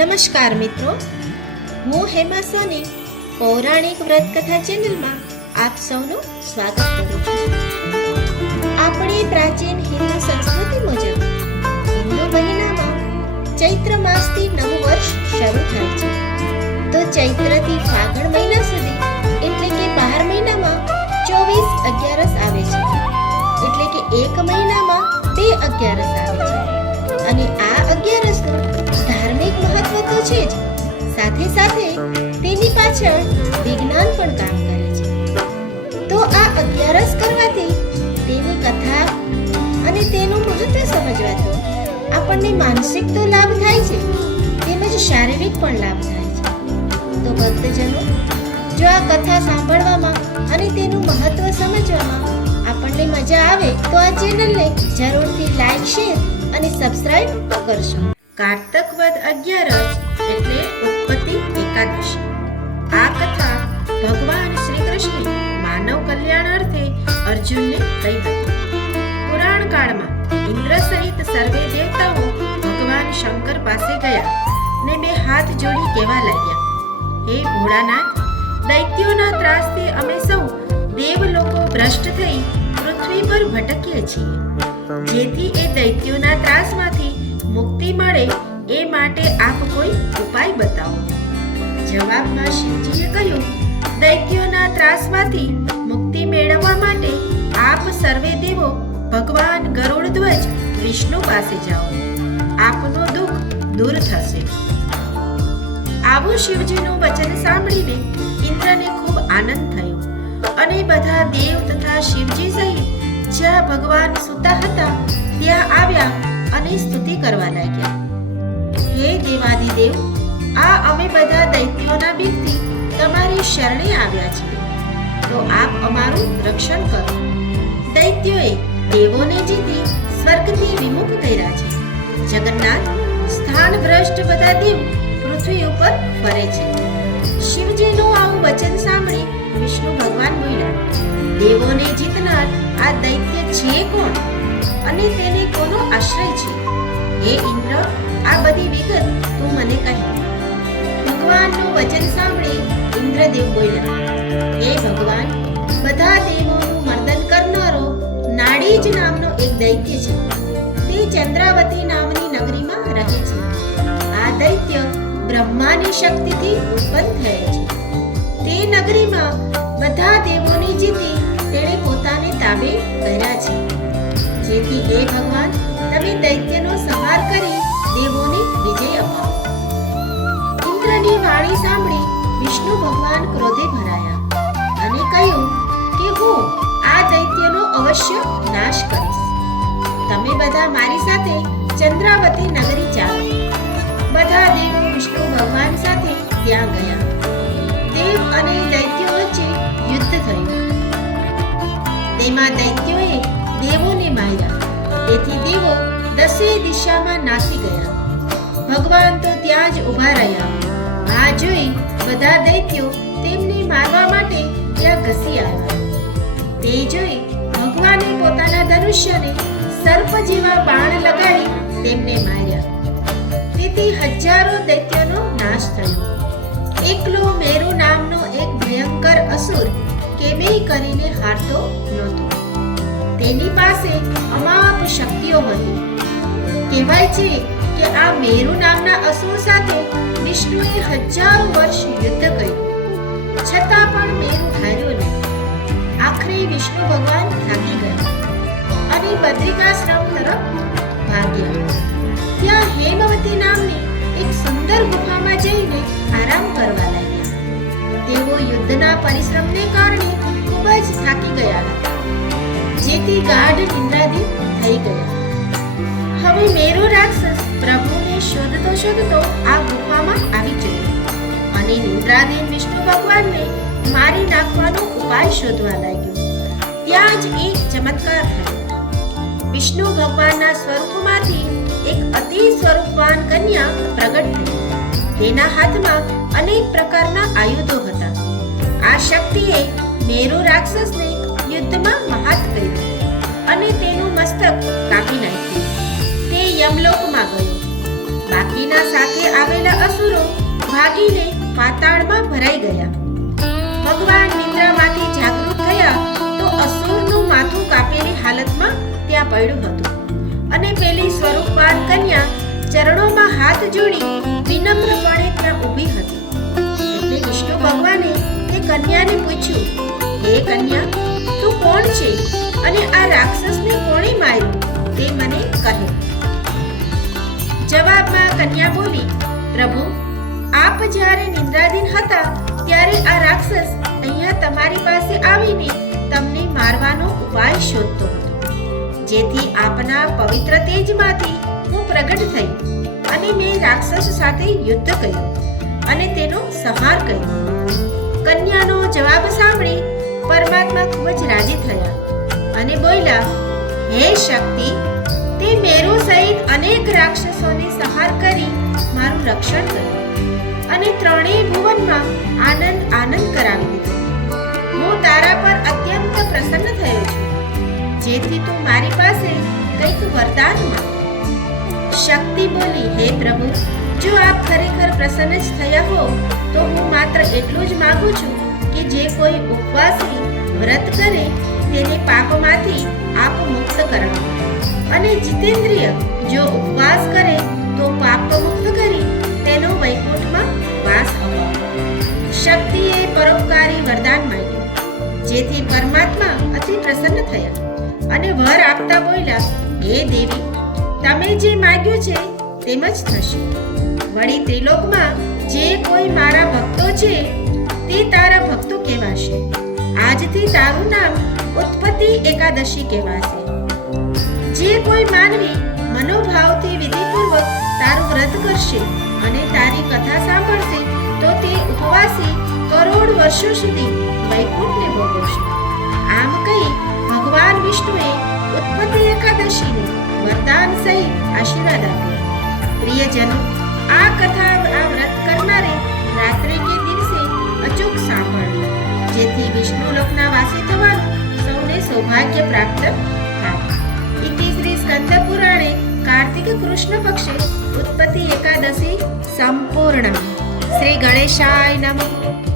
નમસ્કાર મિત્રો, હું હેમા સોની પૌરાણિક વ્રત કથા ચેનલમાં આપ સૌનું સ્વાગત કરું છું. આપણી પ્રાચીન હિન્દુ સંસ્કૃતિ મુજબ હિન્દુ મહિનામાં ચૈત્ર માસથી નવું વર્ષ શરૂ થાય છે. તો ચૈત્રથી ફાગણ મહિના સુધી એટલે કે 12 મહિનામાં 24 અગિયારસ આવે છે. એટલે કે એક મહિનામાં 2 અગિયારસ આવે છે. અને આ અગિયારસનું ધાર્મિક મહત્વ તો છે જ, સાથે સાથે તેની પાછળ વિજ્ઞાન પણ કામ કરે છે. તો આ અગિયારસ કરવાથી, તેની કથા અને તેનું મહત્વ સમજવાથી આપણને માનસિક તો લાભ થાય છે, તેમજ શારીરિક પણ લાભ થાય છે. તો ભક્તજનો, જો આ કથા સાંભળવામાં અને તેનું મહત્વ સમજવામાં આપણને મજા આવે તો આ ચેનલને જરૂરથી લાઈક, શેર અને સબસ્ક્રાઇબ કરશો. કારતક વદ અગિયારસ એટલે ઉત્પત્તિ એકાદશી. આ કથા ભગવાન શ્રી કૃષ્ણે માનવ કલ્યાણ અર્થે અર્જુનને કહી હતી. પુરાણ કાળમાં ઇન્દ્ર સહિત સર્વે દેવતાઓ ભગવાન શંકર પાસે ગયા ને 2 હાથ જોડી કહેવા લાગ્યા, હે ભોળાનાથ, દૈત્યોના ત્રાસથી અમે સૌ દેવ લોકો ભ્રષ્ટ થઈ પૃથ્વી પર ભટકીએ છીએ. જેથી એ દૈત્યોના ત્રાસમાંથી મુક્તિ મળે એ માટે આપ કોઈ ઉપાય બતાવો. જવાબમાં શિવજીએ કહ્યું, દૈત્યોના ત્રાસમાંથી મુક્તિ મેળવવા માટે આપ સર્વે દેવો ભગવાન ગરુડધ્વજ વિષ્ણુ પાસે જાઓ. આપનું દુઃખ દૂર થશે. આવું શિવજીનું વચન સાંભળીને ઇન્દ્રને ખૂબ આનંદ થયો અને બધા દેવ તથા શિવજી સહિત જ્યાં ભગવાન સૂતા હતા ત્યાં આવ્યા અને સ્તુતિ કરવા લાગ્યા. હે દેવાધિદેવ, આ અમે બધા દૈત્યોના બીકથી તમારી શરણે આવ્યા છીએ, તો આપ અમારું રક્ષણ કરો. દૈત્યોએ દેવોને જીતી સ્વર્ગથી વિમુખ કર્યા છે. જગન્નાથ, સ્થાન ભ્રષ્ટ બધા દેવ પૃથ્વી ઉપર ફરે છે. શિવજીનું આવું વચન સાંભળી વિષ્ણુ ભગવાન બોલ્યા, દેવોને જીતનાર આ દૈત્ય છે કોણ અને તેને કોનો આશ્રય છે? હે ઇન્દ્ર, આ બધી વિગત તું મને કહે. ભગવાનનું વચન સાંભળી ઇન્દ્રદેવ બોલ્યા, હે ભગવાન, બધા દેવોનું મર્દન કરનારો નાડીજ નામનો એક દૈત્ય છે. તે ચંદ્રાવતી નામની નગરીમાં રહે છે. આ દૈત્ય બ્રહ્માની શક્તિથી ઉત્પન્ન થયો છે. તે નગરીમાં બધા દેવોને જીતી તેણે પોતાને તાબે કર્યા છે. જેથી હે ભગવાન, તમે દૈત્યનો સંહાર કરી દેવોને વિજય અપાવો. ઇન્દ્રની વાણી સાંભળી વિષ્ણુ ભગવાન ક્રોધે ભરાયા અને કહ્યું કે હું આ દૈત્યનો અવશ્ય નાશ કરીશ. તમે બધા મારી સાથે ચંદ્રાવતી નગરી ચાલો. બધા દેવો વિષ્ણુ ભગવાન સાથે ત્યાં ગયા. દેવ અને દૈત્યો વચ્ચે યુદ્ધ થયું. તેમાં દૈત્યોએ દેવોને માર્યા. તેથી દેવો 10 દિશામાં નાસી ગયા. ભગવાન તો ત્યાં જ ઊભા રહ્યા. આ જોઈ બધા દૈત્યો તેમને મારવા માટે ત્યાં ઘસી આવ્યા. તે જોઈ ભગવાને પોતાના ધનુષ્યને સર્પ જેવા બાણ લગાડી તેમને માર્યા. તેથી હજારો દૈત્યોનો નાશ થયો. એકલો મેરુ નામનો એક ભયંકર અસુર કેમેય કરીને હારતો નહોતો. તેની પાસે અમાપ શક્તિઓ હતી. કહેવાય છે કે આ મેરુ નામના અસુર સાથે વિષ્ણુએ હજારો વર્ષ યુદ્ધ કર્યું, છતાં પણ મેરુ હાર્યો નહીં. આખરે વિષ્ણુ ભગવાન થાકી ગયા અને બદ્રિકાશ્રમ તરફ ભાગ્યા. ત્યાં હેમવતી નામની એક સુંદર ગુફામાં જઈને આરામ કરવા લાગ્યા. તેઓ યુદ્ધના પરિશ્રમને કારણે ખૂબ જ થાકી ગયા હતા, જેથી ગાઢ નિંદ્રાધીન થઈ ગયા. હવે મેરુ રાક્ષસ પ્રભુને શોધતો આ ગુફામાં આવી ચડ્યો અને નિંદ્રાધીન વિષ્ણુ ભગવાનને મારી નાખવાનો ઉપાય શોધવા લાગ્યો. ત્યાં જ એક ચમત્કાર થયો. વિષ્ણુ ભગવાનના સ્વરૂપમાંથી એક અતિ સ્વરૂપવાન કન્યા પ્રગટ થઈ. તેના હાથમાં અનેક પ્રકારના આયુધો હતા. આ શક્તિએ મેરુ રાક્ષસને યુદ્ધમાં મહાત કર્યો અને તેનું મસ્તક કાપી નાખ્યું. તે યમલોકમાં ગયો. બાકીના સાથે આવેલા અસુરો ભાગીને પાતાળમાં ભરાઈ ગયા. ભગવાન નિદ્રામાંથી જાગૃત થયા તો અસુરનું માથું કાપેલી હાલતમાં ત્યાં પડ્યું હતું અને પેલી સ્વરૂપવાન કન્યા ચરણોમાં હાથ જોડી વિનમ્રપણે ત્યાં ઊભી હતી. એટલે વિષ્ણુ ભગવાને તે કન્યાને પૂછ્યું, હે કન્યા, તું કોણ છે અને આ રાક્ષસને કોણે માર્યું તે મને કહે. જવાબમાં કન્યા બોલી, પ્રભુ, આપ જ્યારે નિંદ્રાધીન હતા ત્યારે આ રાક્ષસ અહીંયા તમારી પાસે આવીને તમને મારવાનો ઉપાય શોધતો હતો, જેથી આપના પવિત્ર તેજમાંથી હું પ્રગટ થઈ અને મેં રાક્ષસ સાથે યુદ્ધ કર્યું અને તેનો સંહાર કર્યો. કન્યાનો જવાબ સાંભળી પરમાત્મા ખૂબ જ રાજી થયા અને બોલ્યા, હે શક્તિ, તે મેરુ સહિત અનેક રાક્ષસોને સંહાર કરી મારું રક્ષણ કર્યું અને ત્રણેય ભુવનમાં આનંદ આનંદ કરાવી દીધો. હું તારા પર અત્યંત પ્રસન્ન થયો છું, જેથી તું મારી પાસે કંઈક વરદાન માંગ. શક્તિ બોલી, હે પ્રભુ, જો આપ ખરેખર પ્રસન્ન જ થયા હો તો હું માત્ર એટલું જ માંગુ છું કે જે કોઈ ઉપવાસી વ્રત કરે તેને પાપમાંથી આપ મુક્ત કરાવો અને જીતેન્દ્રિય જો ઉપવાસ કરે તો પાપ મુક્ત કરી તેનો વૈકુંઠમાં વાસ અપાવો. શક્તિએ પરોપકારી વરદાન માંગ્યું, જેથી પરમાત્મા અતિ પ્રસન્ન થયા અને વર આપતા બોલ્યા, હે દેવી, તમે જે માંગ્યું છે તેમ જ થશે. વળી ત્રિલોકમાં જે કોઈ મારા ભક્તો છે તે તારા ભક્તો કહેવાશે. આજથી તારું નામ ઉત્પત્તિ એકાદશી કહેવાશે. જે કોઈ માનવી મનોભાવથી વિધિપૂર્વક તારું વ્રત કરશે અને તારી કથા સાંભળશે તો તે ઉપવાસી કરોડ વર્ષો સુધી વૈકુંઠને ભોગવશે. આમ કહી ભગવાન વિષ્ણુએ ઉત્પત્તિ એકાદશીને વરદાન સહિત આશીર્વાદ આપ્યા. પ્રિયજનો, આ કથા આ વ્રત કરનારે રાત્રે કે દિવસે અચૂક સાંભળવી, જેથી વિષ્ણુ લોકના વાસી થવાનું સૌને સૌભાગ્ય પ્રાપ્ત થાય. ઇતિ શ્રી સ્કંદ પુરાણે કાર્તિક કૃષ્ણ પક્ષે ઉત્પત્તિ એકાદશી સંપૂર્ણ. શ્રી ગણેશાય નમઃ.